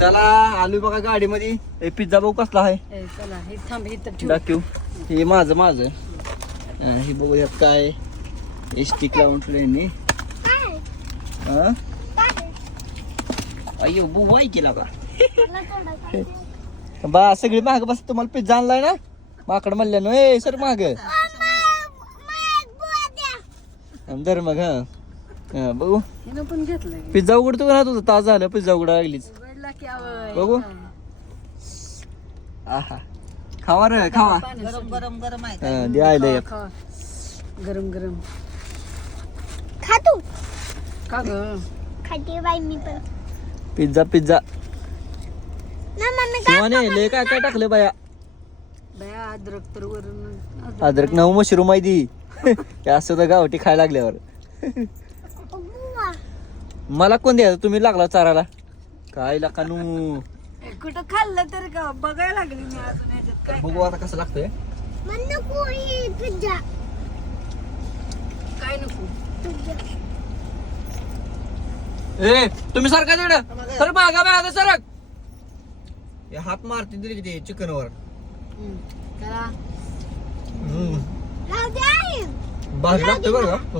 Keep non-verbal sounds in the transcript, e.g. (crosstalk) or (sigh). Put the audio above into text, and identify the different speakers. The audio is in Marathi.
Speaker 1: चला आलो बघा गाडीमध्ये. हे पिझ्झा भाऊ कसला आहे.
Speaker 2: ए, चला हे थांब ठेव.
Speaker 1: दाखव. हे माझं माझं. हा, हे बघूयात काय एसटिक लावून ठेवले अय्यो बुवाई केला का? (laughs) बा सगळी माग बस तुम्हाला पिझ्झा आणलाय ना? माकड म्हणल्या ए सर माग. दर मग हा. बघू.
Speaker 2: हिनं पण घेतलंय.
Speaker 1: पिझ्झा उघडतो का ना तुझं? ताज झालं पिझ्झा उघडा लागलीच. बघू. आहा. खावा रे खावा.
Speaker 2: गरम गरम गरम आहे.
Speaker 1: दे आयलं एक.
Speaker 2: खा गरम गरम.
Speaker 3: खातो
Speaker 2: का ग.
Speaker 3: खाते बाई मी पण.
Speaker 1: Pizza pizza.
Speaker 3: ना मम्मी काय
Speaker 1: शिवाने लय काय काय टाकलं बाया?
Speaker 2: बया अद्रक तर वरून
Speaker 1: अद्रक नऊ मशरूम माहिती हे (laughs) असं तर गावठी खायला लागल्यावर. मला कोण द्यायचं? तुम्ही लागला चाराला. काय लाकानू
Speaker 2: ए, कुठं खाल्लं तर का? बघायला लागली मी अजून याच्यात काय
Speaker 1: बघू आता कसं लागतंय.
Speaker 3: हे पिझ्झा.
Speaker 2: काय नको?
Speaker 3: पिझ्झा.
Speaker 1: ए तुम्ही सारखा तिकडं. सर मागा मागा सरक. हे हात मारते दिली किती चिकन वर
Speaker 2: हम्म. चला.
Speaker 3: राहू आई.
Speaker 1: लागते बरं का?